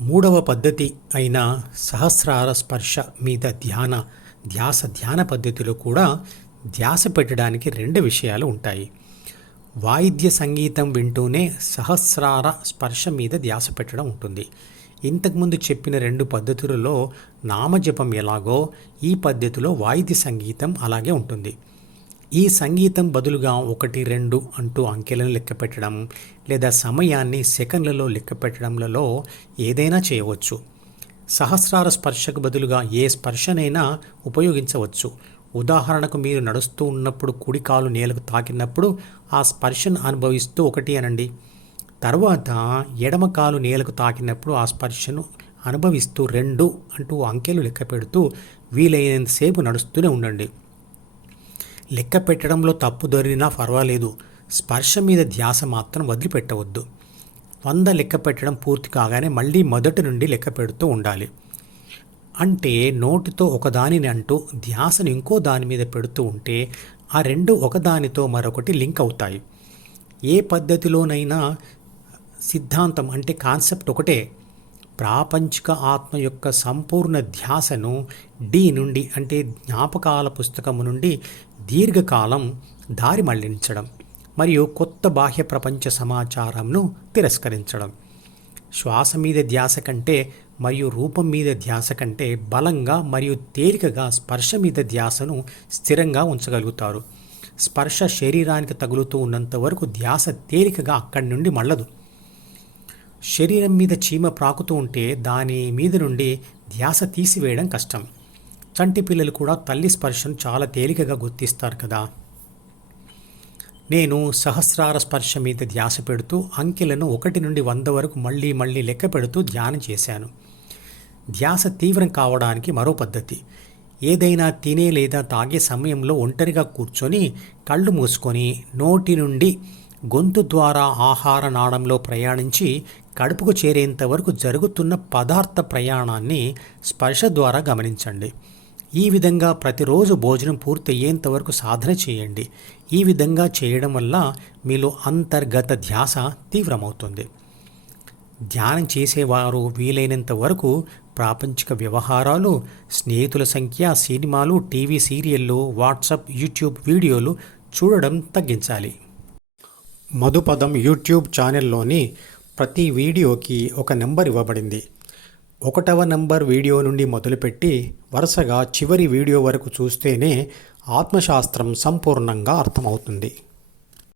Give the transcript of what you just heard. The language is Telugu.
మూడవ పద్ధతి అయిన సహస్రార స్పర్శ మీద ధ్యాన పద్ధతిలో కూడా ధ్యాస పెట్టడానికి రెండు విషయాలు ఉంటాయి. వాయిద్య సంగీతం వింటూనే సహస్రార స్పర్శ మీద ధ్యాస పెట్టడం ఉంటుంది. ఇంతకుముందు చెప్పిన రెండు పద్ధతులలో నామజపం ఎలాగో ఈ పద్ధతిలో వాయిద్య సంగీతం అలాగే ఉంటుంది. ఈ సంగీతం బదులుగా 1, 2 అంటూ అంకెలను లెక్క పెట్టడం లేదా సమయాన్ని సెకండ్లలో లెక్క పెట్టడంలలో ఏదైనా చేయవచ్చు. సహస్రార స్పర్శకు బదులుగా ఏ స్పర్శనైనా ఉపయోగించవచ్చు. ఉదాహరణకు మీరు నడుస్తూ ఉన్నప్పుడు కుడి కాలు నేలకు తాకినప్పుడు ఆ స్పర్శను అనుభవిస్తూ 1 అనండి. తర్వాత ఎడమ కాలు నేలకు తాకినప్పుడు ఆ స్పర్శను అనుభవిస్తూ 2 అంటూ అంకెలు లెక్క పెడుతూ వీలైనంతసేపు నడుస్తూనే ఉండండి. లెక్క పెట్టడంలో తప్పు దొరికినా పర్వాలేదు, స్పర్శ మీద ధ్యాస మాత్రం వదిలిపెట్టవద్దు. 100 లెక్క పెట్టడం పూర్తి కాగానే మళ్ళీ మొదటి నుండి లెక్క పెడుతూ ఉండాలి. అంటే నోటితో ఒకదానిని అంటూ ధ్యాసను ఇంకో దాని మీద పెడుతూ ఉంటే ఆ రెండు ఒకదానితో మరొకటి లింక్ అవుతాయి. ఏ పద్ధతిలోనైనా సిద్ధాంతం అంటే కాన్సెప్ట్ ఒకటే. ప్రాపంచిక ఆత్మ యొక్క సంపూర్ణ ధ్యాసను డి నుండి అంటే జ్ఞాపకాల పుస్తకము నుండి దీర్ఘకాలం దారి మళ్లించడం మరియు కొత్త బాహ్య ప్రపంచ సమాచారంను తిరస్కరించడం. శ్వాస మీద ధ్యాస కంటే మరియు రూపం మీద ధ్యాస కంటే బలంగా మరియు తేలికగా స్పర్శ మీద ధ్యాసను స్థిరంగా ఉంచగలుగుతారు. స్పర్శ శరీరానికి తగులుతూ ఉన్నంత వరకు ధ్యాస తేలికగా అక్కడి నుండి మళ్ళదు. శరీరం మీద చీమ ప్రాకుతూ ఉంటే దాని మీద నుండి ధ్యాస తీసివేయడం కష్టం. చంటి పిల్లలు కూడా తల్లి స్పర్శను చాలా తేలికగా గుర్తిస్తారు కదా. నేను సహస్రార స్పర్శ మీద ధ్యాస పెడుతూ అంకెలను 1 నుండి 100 వరకు మళ్ళీ లెక్క పెడుతూ ధ్యానం చేశాను. ధ్యాస తీవ్రం కావడానికి మరో పద్ధతి. ఏదైనా తినే లేదా తాగే సమయంలో ఒంటరిగా కూర్చొని కళ్ళు మూసుకొని నోటి నుండి గొంతు ద్వారా ఆహార నాళంలో ప్రయాణించి కడుపుకు చేరేంత వరకు జరుగుతున్న పదార్థ ప్రయాణాన్ని స్పర్శ ద్వారా గమనించండి. ఈ విధంగా ప్రతిరోజు భోజనం పూర్తయ్యేంత వరకు సాధన చేయండి. ఈ విధంగా చేయడం వల్ల మీలో అంతర్గత ధ్యాస తీవ్రమవుతుంది. ధ్యానం చేసేవారు వీలైనంత వరకు ప్రాపంచిక వ్యవహారాలు, స్నేహితుల సంఖ్య, సినిమాలు, టీవీ సీరియళ్ళు, వాట్సాప్, యూట్యూబ్ వీడియోలు చూడడం తగ్గించాలి. మధుపదం యూట్యూబ్ ఛానల్లోని ప్రతి వీడియోకి ఒక నెంబర్ ఇవ్వబడింది. 1వ నంబర్ వీడియో నుండి మొదలుపెట్టి వరుసగా చివరి వీడియో వరకు చూస్తేనే ఆత్మశాస్త్రం సంపూర్ణంగా అర్థమవుతుంది.